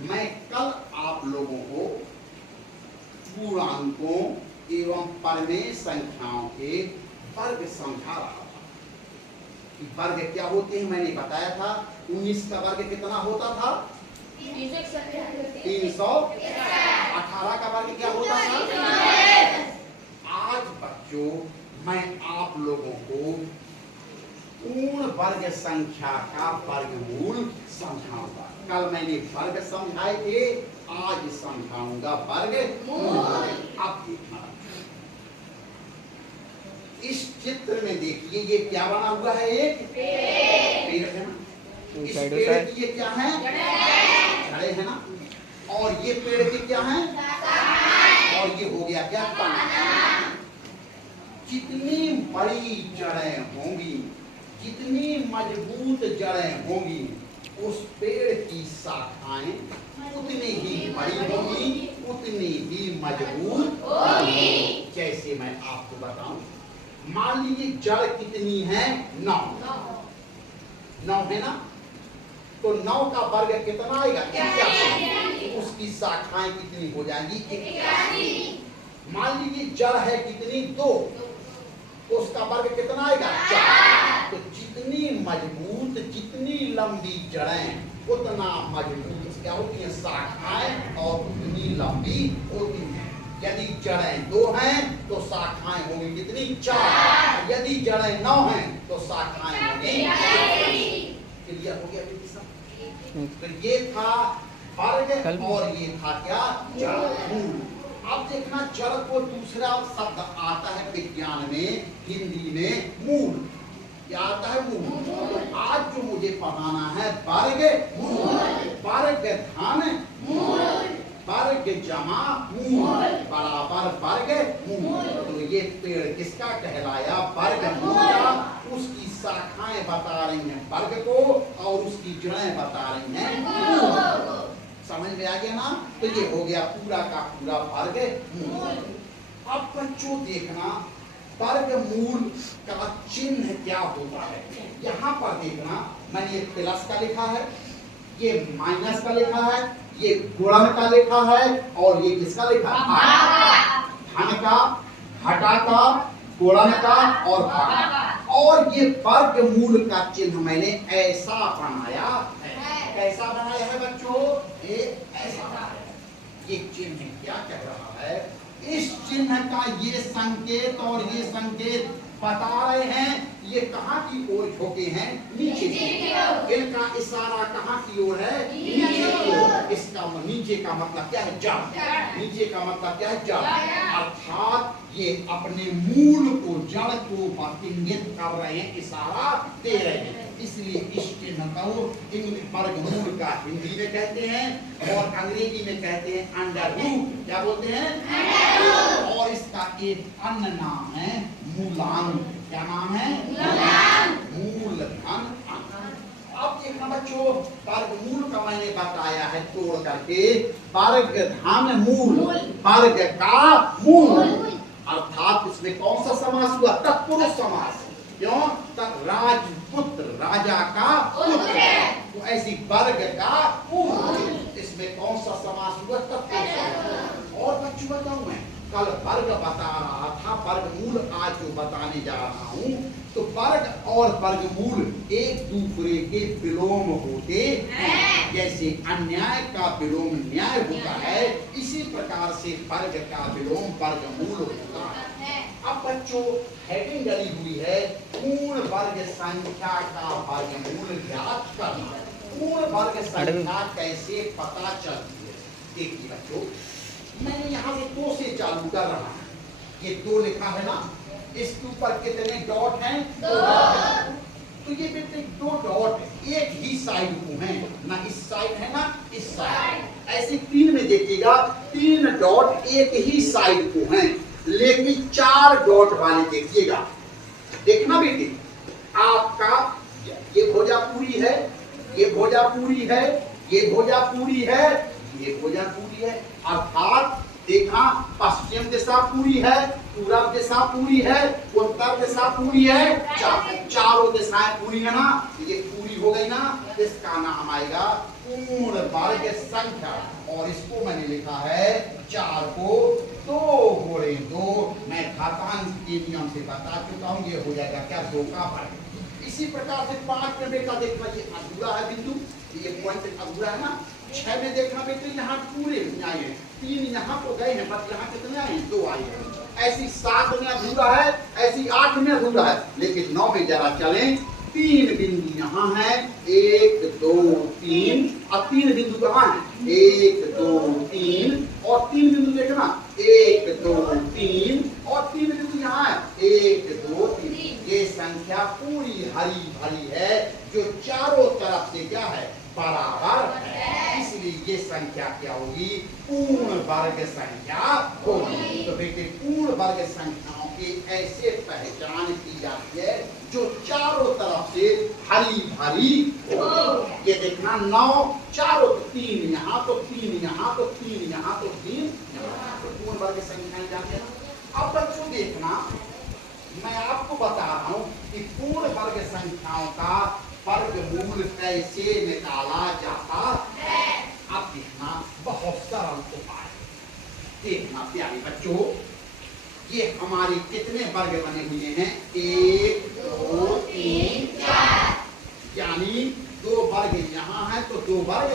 मैं कल आप लोगों को पूर्णांकों एवं परमेय संख्याओं के वर्ग समझा रहा था कि वर्ग क्या होते हैं। मैंने बताया था 19 का वर्ग कितना होता था, 318 का वर्ग क्या होता था। आज बच्चों मैं आप लोगों को पूर्ण वर्ग संख्या का वर्गमूल समझाऊंगा। कल मैंने वर्ग समझाए थे, आज समझाऊंगा वर्गमूल। अब देखना इस चित्र में देखिए, ये क्या बना हुआ है, एक पेड़ है ना। इस पेड़ की ये क्या है, जड़ें है ना। और ये पेड़ की क्या है, और ये हो गया क्या, तना। जितनी बड़ी जड़ें होंगी, जितनी मजबूत जड़ें होंगी, उस पेड़ की शाखाएं उतनी ही बड़ी होंगी, उतनी ही मजबूत होंगी। जैसे मैं आपको बताऊं, मान लीजिए जड़ कितनी है, 9 है ना। तो 9 का वर्ग कितना आएगा, 81। उसकी शाखाएं कितनी हो जाएंगी, 81। मान लीजिए जड़ है कितनी, 2, उसका वर्ग कितना आएगा, 4। तो जितनी मजबूत, जितनी लंबी जड़ें, उतना मजबूत क्या होती है शाखाएं, और उतनी लंबी होती है। यदि जड़ें 2 हैं तो शाखाएं होंगी कितनी, 4। यदि जड़ें 9 हैं तो शाखाएं होंगी। क्लियर हो गया बेटी सब। तो ये था वर्ग और ये था क्या, जड़, मूल। अब देखना, जड़ को दूसरा शब्द आता है विज्ञान में, हिंदी में, मूल। क्या आता है, मूल। आज जो मुझे पढ़ाना है वर्ग मूल, वर्ग धन मूल, वर्ग जमा मूल बराबर वर्ग मूल। तो ये पेड़ किसका कहलाया, वर्ग मूल का। उसकी शाखाएं बता रही हैं वर्ग को, और उसकी जड़ें बता रही हैं मूल। समझ में आ गया ना। तो ये हो गया पूरा का पूरा वर्ग मूल। अब बच्चों देखना, वर्ग मूल का चिन्ह क्या होता है। यहाँ पर देखना, मैंने ये प्लस का लिखा है, ये माइनस का लिखा है, ये गुणन का लिखा है, और ये किसका लिखा है, धन का, घटा का, गुणन का और भाग। और ये वर्ग मूल का चिन्ह मैंने ऐसा बनाया है। कैसा बनाया है बच्चों, ये ऐसा बनाया है। ये चिन्ह क्या कह रहा है, इस चिन्ह का ये संकेत और ये संकेत बता रहे हैं ये कहाँ की ओर झुके हैं, नीचे की ओर। इनका इशारा कहाँ की ओर है, नीचे की ओर। इसका नीचे का मतलब क्या है, जड़। नीचे का मतलब क्या है, जड़। अर्थात ये अपने मूल को, जड़ को इंगित कर रहे हैं, इशारा दे रहे हैं। इसलिए इस चिन्ह को वर्गमूल का हिंदी में कहते हैं, और अंग्रेजी में कहते हैं अंडर रूट। क्या बोलते हैं, और इसका एक अन्य नाम है मूलांक। क्या नाम है, मूलधन। अब देखना बच्चों, वर्गमूल का मैंने बताया है तोड़ करके, वर्ग धन मूल, वर्ग का मूल। अर्थात इसमें कौन सा समास हुआ, तत्पुरुष समास। क्यों, राजपुत्र, राजा का पुत्र, तो ऐसी वर्ग का मूल। इसमें कौन सा समास हुआ, तत्पुरुष समास। और बच्चों बताऊं, मैं कल वर्ग बता रहा था, वर्गमूल आज जो बताने जा रहा हूं, तो वर्ग और वर्गमूल एक दूसरे के विलोम होते हैं। जैसे अन्याय का विलोम न्याय होता है, इसी प्रकार से वर्ग का विलोम वर्गमूल होता है। अब बच्चों हेडिंग डली हुई है, पूर्ण वर्ग संख्या का वर्गमूल ज्ञात करना। पूर्ण वर्ग संख्या कैसे पता चलती है, देखिए बच्चों, मैंने यहाँ से 2 से चालू कर रहा हूँ। ये 2 लिखा है ना, इसके ऊपर कितने डॉट हैं, 2 डॉट हैं। तो ये बेटे 2 डॉट एक ही साइड को हैं, ना इस साइड है ना इस साइड। ऐसे 3 में देखिएगा, 3 डॉट एक ही साइड को हैं, लेकिन 4 डॉट वाले देखिएगा। देखना बेटे, आपका ये भुजा पूरी है, ये भुजा पूरी है, ये भुजा पूरी है, ये भुजा पूरी है। अर्थात देखा, पश्चिम दिशा पूरी है, पूर्व दिशा पूरी है, उत्तर दिशा पूरी है, चारों दिशाएं पूरी है ना। ये पूरी हो गई ना, इसका नाम आएगा पूर्ण वर्ग संख्या। और इसको मैंने लिखा है 4 को 2 गुणे 2। मैं घातांक के नियम से बता चुका हूं, ये हो जाएगा क्या 2 का वर्ग। इसी प्रकार से 5 में बेटा देखना, ये अधूरा है बिंदु, ये पॉइंट अधूरा है ना। 6 में देखना बेटे यहाँ पूरे आए हैं, 3 यहाँ तो गए हैं, बस यहाँ कितने आए हैं, 2 आए हैं। ऐसी 7 में अधूरा है, ऐसी 8 में अधूरा है, लेकिन 9 में जरा चलें। 3 बिंदु यहाँ है, 1 2 3, और 3 बिंदु कहाँ है, 1 2 3, और 3 बिंदु देखना 1 2 3, और 3 बिंदु यहाँ है 1 2 3। ये संख्या पूरी हरी भरी है, जो चारों तरफ से क्या है, बराबर है, इसलिए ये संख्या क्या होगी, पूर्ण वर्ग संख्या होगी। तो बेटे पूर्ण वर्ग संख्याओं की ऐसे पहचान की जाती है जो चारों तरफ से हरी भरी हो। ये देखना 9 चारों, 3 यहाँ तो 3 यहाँ तो 3 यहाँ तो 3 यहाँ, तो पूर्ण वर्ग संख्याएं जाते हैं। अब बच्चों देखना, मैं आपको बता रहा हूं कि पूर्ण वर्ग संख्याओं का वर्गमूल कैसे निकाला जाता है। अब देखना बहुत सरल उपाय, देखना प्यारे बच्चों, ये हमारे कितने वर्ग बने हुए हैं, 1 2 3 4, यानी 2 वर्ग यहाँ है तो 2 वर्ग,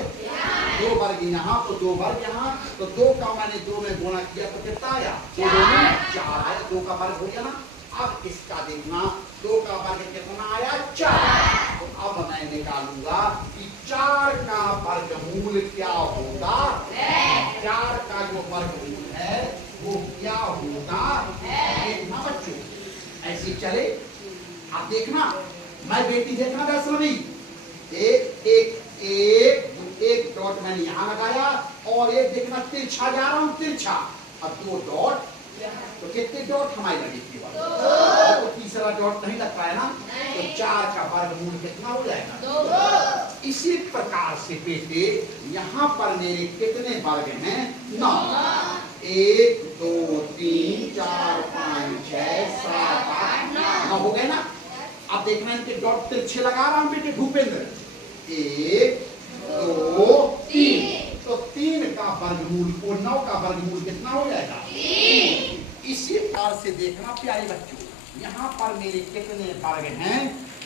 2 वर्ग यहाँ तो 2 वर्ग यहाँ, तो 2 का मैंने 2 में गुणा किया तो कितना आया, 2 में 4 आया, 2 का वर्ग हो गया ना। अब इसका देखना 2 का वर्ग कितना आया, 4। तो अब मैं निकालूंगा कि 4 का वर्गमूल क्या होगा, 4 का जो वर्गमूल है वो क्या होता है। देखना बच्चों, ऐसे चले। अब देखना, मैं बेटी देखना वैष्णवी, एक एक एक एक डॉट मैंने यहाँ लगाया, और एक देखना तिरछा जा रहा हूँ, तिरछा, अब 2 डॉट, तो कितने डॉट हमारी लगी थी, तो तीसरा डॉट नहीं लग पाया ना, तो 4 का वर्गमूल कितना हो जाएगा, 2। इसी प्रकार से बेटे यहाँ पर मेरे कितने वर्ग हैं, 9। 1 2 3 4 5 6 7 8 9 हो गए ना। अब देखना इनके डॉट तिरछे लगा रहा हूँ बेटे भूपेंद्र, 1 2 3, तो 3 का वर्गमूल और 9 का वर्गमूल कितना हो जाएगा, 3। इसी प्रकार से देखना प्यारे बच्चों, यहाँ पर मेरे कितने वर्ग हैं,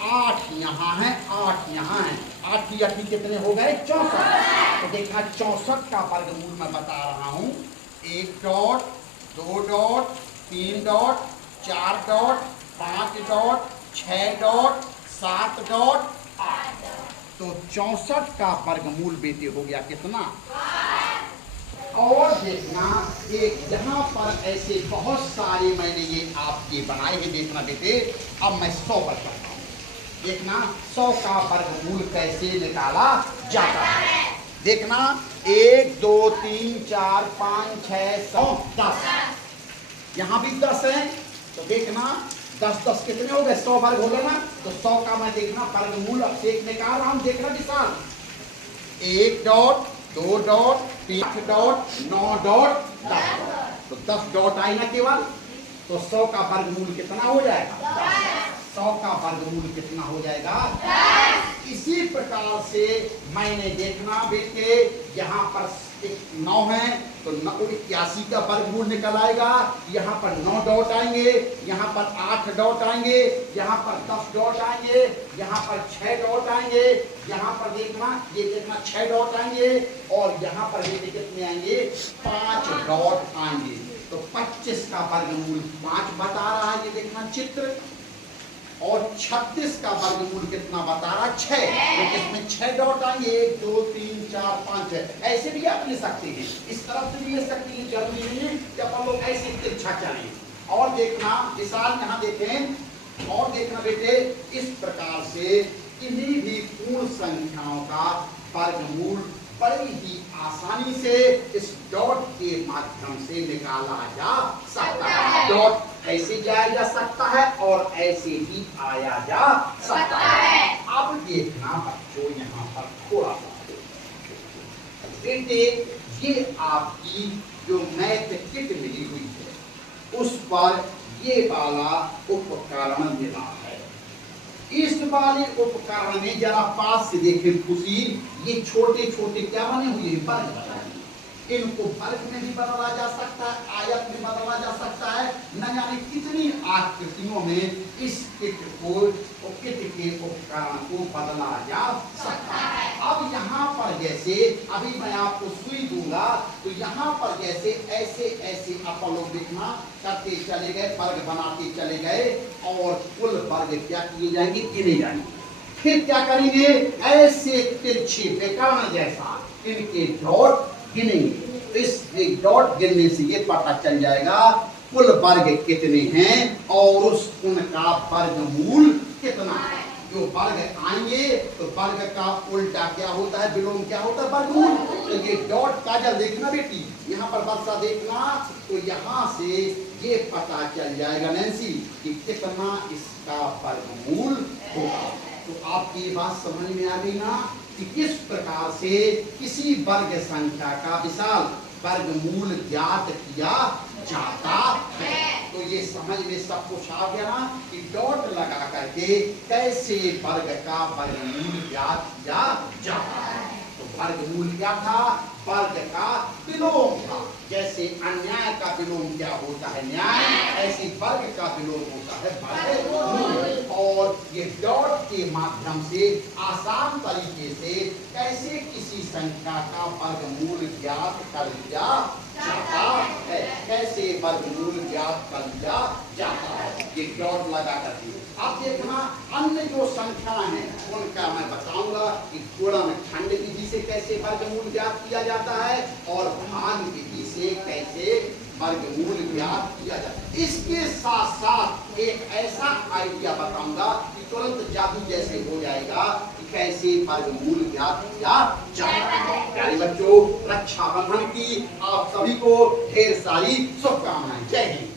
8 यहाँ है, 8 यहाँ है, 8 की 8 कितने हो गए, 64। तो देखना 64 का वर्गमूल मैं बता रहा हूँ, 1 dot 2 dot 3 dot 4 dot 5 dot 6 dot 7 dot 8। तो 64 का वर्गमूल बेटे हो गया कितना। और देखना एक यहाँ पर ऐसे बहुत सारे मैंने ये आपके बनाए हैं, देखना बेटे। अब मैं 100 पर करता हूँ, देखना 100 का वर्गमूल कैसे निकाला जाता है। देखना 1 2 3 4 5 6 7 10, यहाँ भी 10 है, तो देखना 10 10 कितने हो गए, 100 वर्ग हो गए ना। तो 100 का मैं देखना वर्गमूल अब से निकाल रहा हूं, देखना विशाल, 1 डॉट 2 डॉट 3 डॉट 9 डॉट 10, तो 10 डॉट आई ना केवल, तो 100 का वर्गमूल कितना हो जाएगा, 100 का वर्गमूल कितना हो जाएगा, 10। इसी प्रकार से मैंने देखना बेटे यहाँ पर 9 है, तो 81 का वर्गमूल निकल आएगा। यहाँ पर 9 डॉट आएंगे, यहाँ पर 8 डॉट आएंगे, यहाँ पर 10 डॉट आएंगे, यहाँ पर 6 डॉट आएंगे, यहाँ पर देखना ये देखना 6 डॉट आएंगे, और यहाँ पर ये कितने आएंगे, 5 डॉट आएंगे। तो 25 का वर्गमूल 5 बता रहा है, ये देखना चित्र। और 36 का वर्गमूल कितना बता रहा, 6, तो इसमें 6 डॉट आएंगे, 1 2 3 4 5 6। ऐसे भी आप ले सकते हैं, इस तरफ से भी ले सकते हैं, जरूरी नहीं है कि अपन लोग ऐसे तिरछा चलें। और देखना विशाल यहाँ देखें, और देखना बेटे इस प्रकार से किन्हीं भी पूर्ण संख्याओं का वर्गमूल बड़ी ही आसानी से इस डॉट के माध्यम से निकाला जा सकता है। डॉट ऐसे जाया जा सकता है और ऐसे भी आया जा सकता है। अब देखना बच्चों यहाँ पर थोड़ा सा बेटे, ये आपकी जो मैथ किट मिली हुई है उस पर ये वाला उपकरण मिला है। इस वाले उपकरण में जरा पास से देखें खुशी, ये छोटे छोटे क्या बने हुए हैं, वर्ग बने हुए हैं। इनको वर्ग में भी बदला जा सकता है, आयत में बदला जा सकता है, न जाने कितनी आकृतियों में इस किट के उपकरण को बदला जा सकता है। अब यहाँ पर जैसे अभी मैं आपको सुई दूंगा तो यहाँ पर जैसे ऐसे ऐसे अपन लोग देखना करते चले गए, वर्ग बनाते चले गए और कुल वर्ग क्या किए जाएंगे, गिने जाएंगे। फिर क्या करेंगे, ऐसे तिरछे विकर्ण जैसा इनके डॉट गिनेंगे। इस डॉट गिनने से ये पता चल जाएगा कुल वर्ग कितने हैं और उस उनका वर्गमूल कितना है। जो वर्ग आएंगे तो वर्ग का उल्टा क्या होता है, विलोम क्या होता है, वर्गमूल। तो ये डॉट काजल देखना बेटी, यहाँ पर वर्षा देखना, तो यहाँ से ये पता चल जाएगा नैन्सी कि कितना इसका वर्गमूल होगा। तो आपकी ये बात समझ में आ गई ना कि किस प्रकार से किसी वर्ग संख्या का विशाल वर्गमूल ज्ञात किया जाता है। तो ये समझ में सब कुछ आ गया ना कि डॉट लगा करके कैसे वर्ग का वर्गमूल ज्ञात किया जाता है। तो वर्गमूल क्या था, वर्ग का विलोम था। जैसे अन्याय का विलोम क्या होता है, न्याय, ऐसे वर्ग का विलोम होता है वर्गमूल। और ये डॉट के माध्यम से आसान तरीके से कैसे किसी संख्या का वर्गमूल ज्ञात कर लिया जाता है, कैसे वर्गमूल ज्ञात कर लिया जाता है, ये डॉट लगा करके। अब देखना अन्य जो संख्या है उनका मैं बताऊंगा कि गुणनखंड विधि से कैसे वर्गमूल ज्ञात किया जाता है और भाग विधि से कैसे वर्गमूल ज्ञात किया जाता है। इसके साथ साथ एक ऐसा आइडिया बताऊंगा कि तुरंत जादू जैसे हो जाएगा कि कैसे वर्गमूल ज्ञात किया जाता है। प्यारे बच्चों, रक्षाबंधन की आप सभी को ढेर सारी शुभकामनाएं। जय हिंद।